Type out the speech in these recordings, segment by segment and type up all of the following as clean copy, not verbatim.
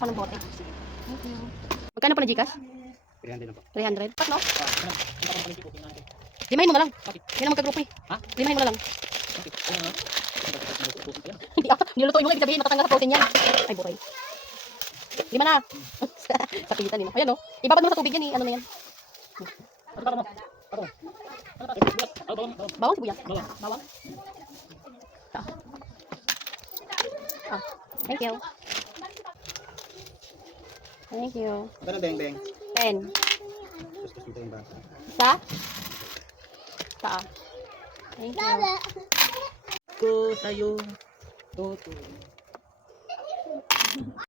Panong bote. Thank you. Magkano pa na Gcash? 300 na po. 300. Pat, no? Ah, Limahin mo na lang. Yan ang magka-group eh. Ha? Limahin mo na lang. Okay. Ano na? Hindi nilutuin mo nga. Ibig sabihin, matatanggal sa protein yan. Ay, buray. Lima na. Sa pilitan nila. Ayan, no? Ibabad mo sa tubig yan eh. Ano na yan? Bawang sibuyas. Bawang. Ah. Thank you. Thank you. Ano beng? 10. Gusto mo yung bata. Isa? Saan? Thank you. Ko sa'yo. Toto.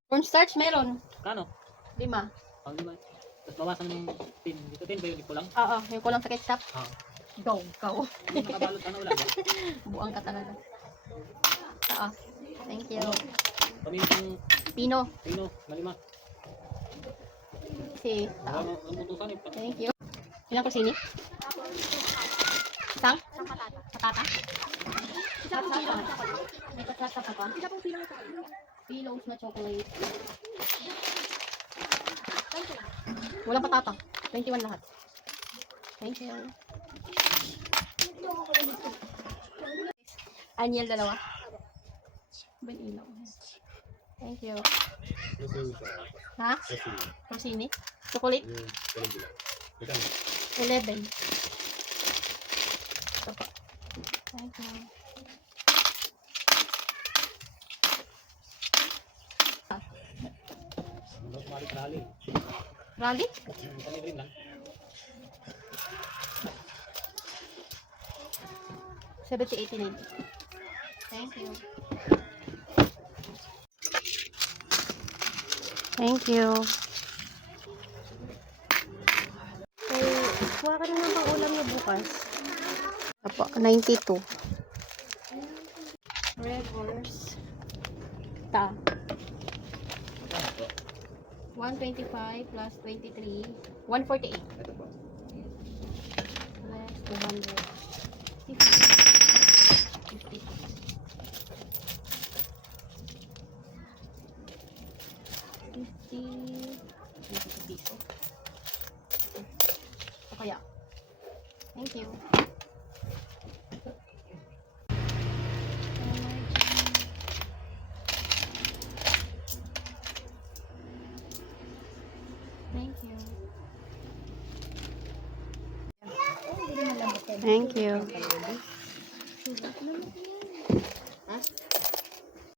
Cornstarch meron. Kano? 5. Pang lima. Tapos bawasan ng 10. Dito 10 ba yung ipo lang? Oo, yung kulang sa ketchup. Ah. Go, go. Hindi nakabalot ano wala ba? Buang ka talaga. Saan? Thank you. Pamintang Pino. Pino, malima. Si. Wala mo ang utusan eh. Thank you. Ilang kusini? Isang? Patata? May patata pa ba? Pillows na chocolate. Walang patata. 21 lahat. Thank you. Aniel, dalawa. Ba't ilaw? Thank you. Ha? Rosini? Chocolate? 11. Ito pa. Thank you. Rally? $70.89. Thank you. Thank you. Kuha ka na ng pang-ulam niya bukas. Apo, 92. Red horse. Ta. 125 plus 23. 148. Ito po. Less 200. 50. 50. 50 piso. O kaya. Thank you. Thank you. Thank you.